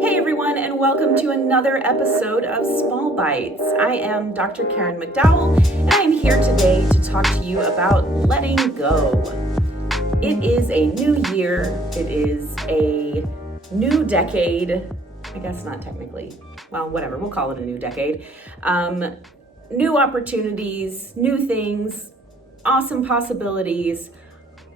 Hey everyone, and welcome to another episode of Small Bites. I am Dr. Karen McDowell, and I am here today to talk to you about letting go. It is a new year, it is a new decade. I guess not technically, well, whatever, we'll call it a new decade. New opportunities, new things, awesome possibilities,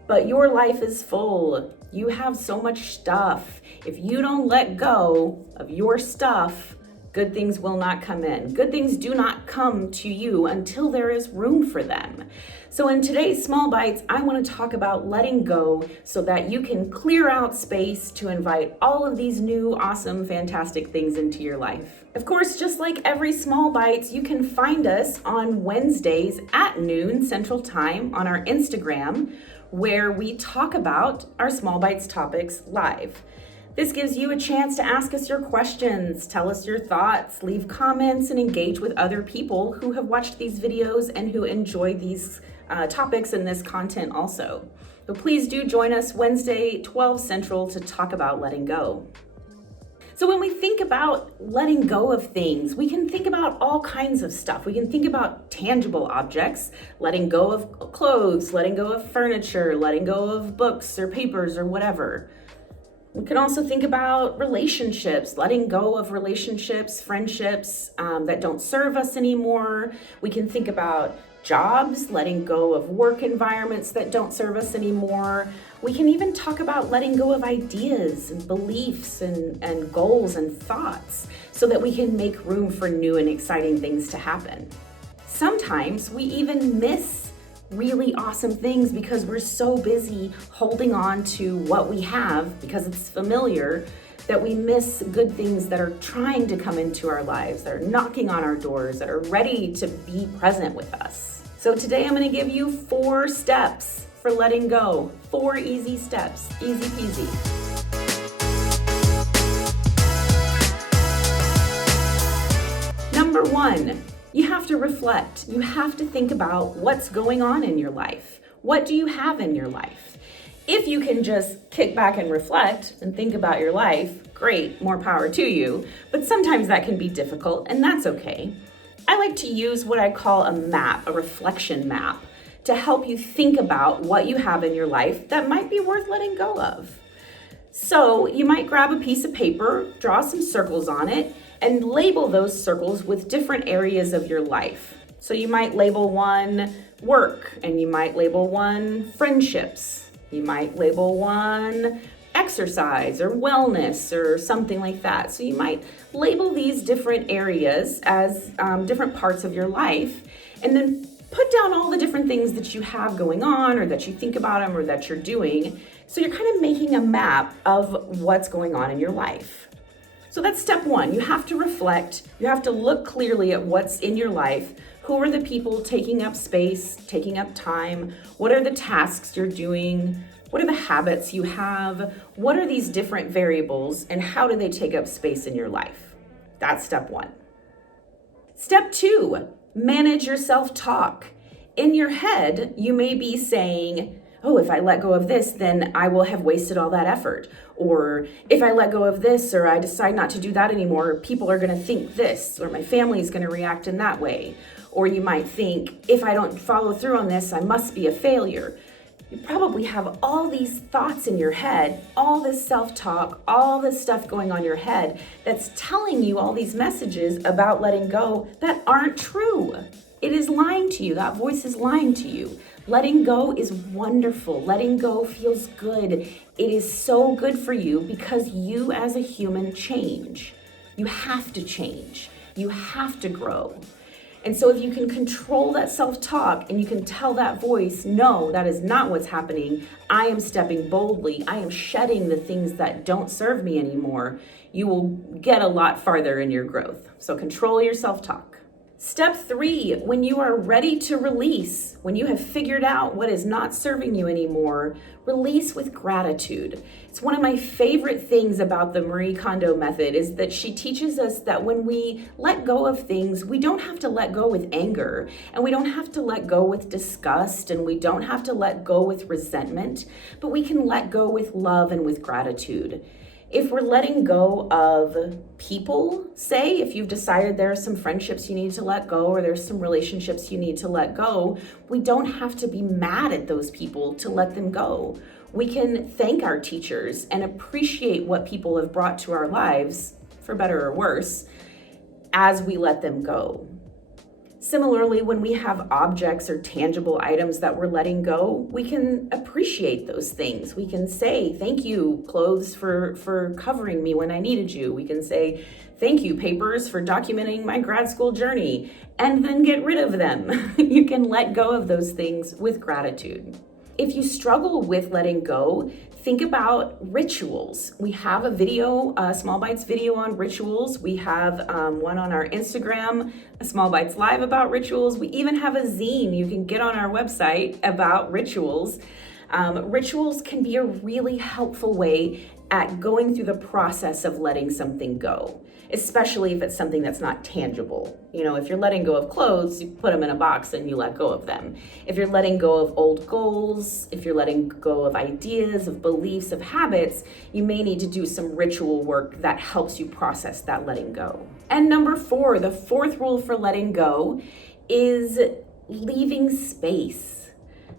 but your life is full. You have so much stuff. If you don't let go of your stuff, good things will not come in. Good things do not come to you until there is room for them. So in today's Small Bites, I want to talk about letting go so that you can clear out space to invite all of these new, awesome, fantastic things into your life. Of course, just like every Small Bites, you can find us on Wednesdays at noon Central Time on our Instagram, where we talk about our Small Bites topics live. This gives you a chance to ask us your questions, tell us your thoughts, leave comments, and engage with other people who have watched these videos and who enjoy these topics and this content also. So please do join us Wednesday, 12 Central, to talk about letting go. So when we think about letting go of things, we can think about all kinds of stuff. We can think about tangible objects, letting go of clothes, letting go of furniture, letting go of books or papers or whatever. We can also think about relationships, letting go of relationships, friendships that don't serve us anymore. We can think about jobs, letting go of work environments that don't serve us anymore. We can even talk about letting go of ideas and beliefs and goals and thoughts so that we can make room for new and exciting things to happen. Sometimes we even miss really awesome things because we're so busy holding on to what we have because it's familiar that we miss good things that are trying to come into our lives, that are knocking on our doors, that are ready to be present with us. So today I'm going to give you 4 steps for letting go. 4 easy steps, easy peasy. Number 1, you have to reflect. You have to think about what's going on in your life. What do you have in your life? If you can just kick back and reflect and think about your life, great, more power to you. But sometimes that can be difficult, and that's okay. I like to use what I call a map, a reflection map, to help you think about what you have in your life that might be worth letting go of. So you might grab a piece of paper, draw some circles on it, and label those circles with different areas of your life. So you might label one work, and you might label one friendships. You might label one exercise or wellness or something like that. So you might label these different areas as different parts of your life, and then put down all the different things that you have going on or that you think about them or that you're doing. So you're kind of making a map of what's going on in your life. So that's step 1. You have to reflect. You have to look clearly at what's in your life. Who are the people taking up space, taking up time? What are the tasks you're doing? What are the habits you have? What are these different variables and how do they take up space in your life? That's step 1. Step 2, manage your self-talk. In your head, you may be saying, oh, if I let go of this, then I will have wasted all that effort. Or if I let go of this, or I decide not to do that anymore, people are going to think this, or my family is going to react in that way. Or you might think, if I don't follow through on this, I must be a failure. You probably have all these thoughts in your head, all this self-talk, all this stuff going on in your head that's telling you all these messages about letting go that aren't true. It is lying to you. That voice is lying to you. Letting go is wonderful. Letting go feels good. It is so good for you because you as a human change. You have to change. You have to grow. And so if you can control that self-talk and you can tell that voice, no, that is not what's happening. I am stepping boldly. I am shedding the things that don't serve me anymore. You will get a lot farther in your growth. So control your self-talk. Step 3, when you are ready to release, when you have figured out what is not serving you anymore, release with gratitude. It's one of my favorite things about the Marie Kondo method is that she teaches us that when we let go of things, we don't have to let go with anger, and we don't have to let go with disgust, and we don't have to let go with resentment, but we can let go with love and with gratitude. If we're letting go of people, say, if you've decided there are some friendships you need to let go or there's some relationships you need to let go, we don't have to be mad at those people to let them go. We can thank our teachers and appreciate what people have brought to our lives, for better or worse, as we let them go. Similarly, when we have objects or tangible items that we're letting go, we can appreciate those things. We can say, thank you, clothes, for covering me when I needed you. We can say, thank you, papers, for documenting my grad school journey, and then get rid of them. You can let go of those things with gratitude. If you struggle with letting go, think about rituals. We have a video, a Small Bites video on rituals. We have one on our Instagram, a Small Bites Live about rituals. We even have a zine you can get on our website about rituals. Rituals can be a really helpful way at going through the process of letting something go, especially if it's something that's not tangible. You know, if you're letting go of clothes, you put them in a box and you let go of them. If you're letting go of old goals, if you're letting go of ideas, of beliefs, of habits, you may need to do some ritual work that helps you process that letting go. And number 4, the 4th rule for letting go is leaving space.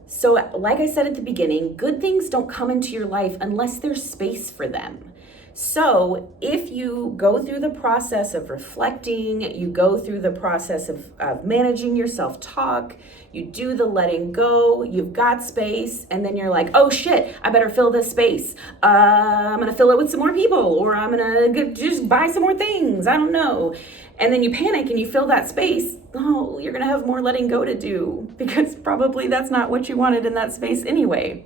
So like I said at the beginning, good things don't come into your life unless there's space for them. So if you go through the process of reflecting, you go through the process of managing your self-talk, you do the letting go, you've got space, and then you're like, oh shit, I better fill this space. I'm gonna fill it with some more people, or I'm gonna just buy some more things, I don't know. And then you panic and you fill that space. Oh, you're gonna have more letting go to do, because probably that's not what you wanted in that space anyway.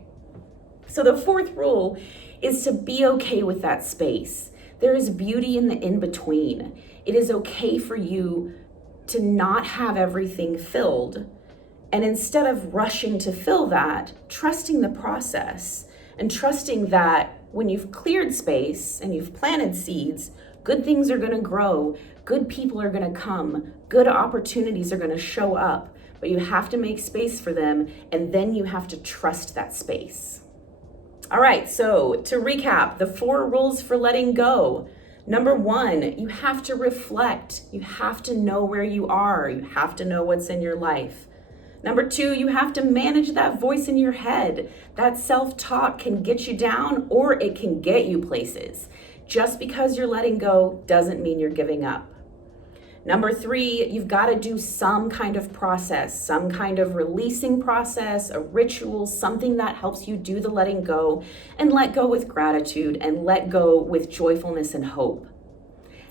So the 4th rule is to be okay with that space. There is beauty in the in-between. It is okay for you to not have everything filled. And instead of rushing to fill that, trusting the process and trusting that when you've cleared space and you've planted seeds, good things are gonna grow, good people are gonna come, good opportunities are gonna show up, but you have to make space for them, and then you have to trust that space. All right, so to recap, the 4 rules for letting go. Number 1, you have to reflect. You have to know where you are. You have to know what's in your life. Number 2, you have to manage that voice in your head. That self-talk can get you down, or it can get you places. Just because you're letting go doesn't mean you're giving up. Number 3, you've got to do some kind of process, some kind of releasing process, a ritual, something that helps you do the letting go, and let go with gratitude and let go with joyfulness and hope.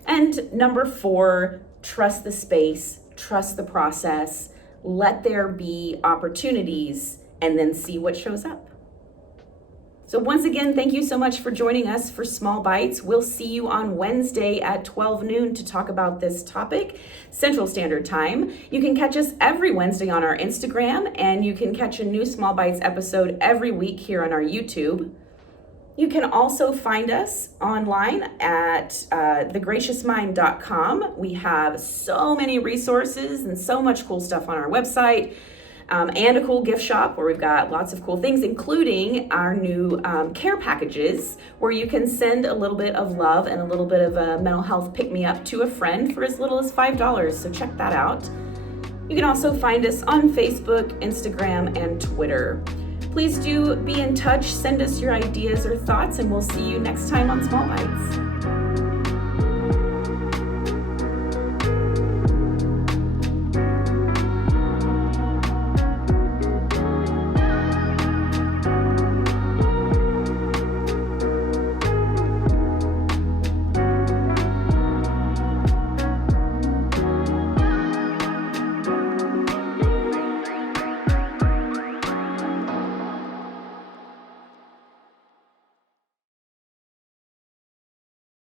And number 4, trust the space, trust the process, let there be opportunities, and then see what shows up. So once again, thank you so much for joining us for Small Bites. We'll see you on Wednesday at 12 noon to talk about this topic, Central Standard Time. You can catch us every Wednesday on our Instagram, and you can catch a new Small Bites episode every week here on our YouTube. You can also find us online at thegraciousmind.com. We have so many resources and so much cool stuff on our website. And a cool gift shop where we've got lots of cool things, including our new care packages, where you can send a little bit of love and a little bit of a mental health pick-me-up to a friend for as little as $5. So check that out. You can also find us on Facebook, Instagram, and Twitter. Please do be in touch. Send us your ideas or thoughts, and we'll see you next time on Small Bites.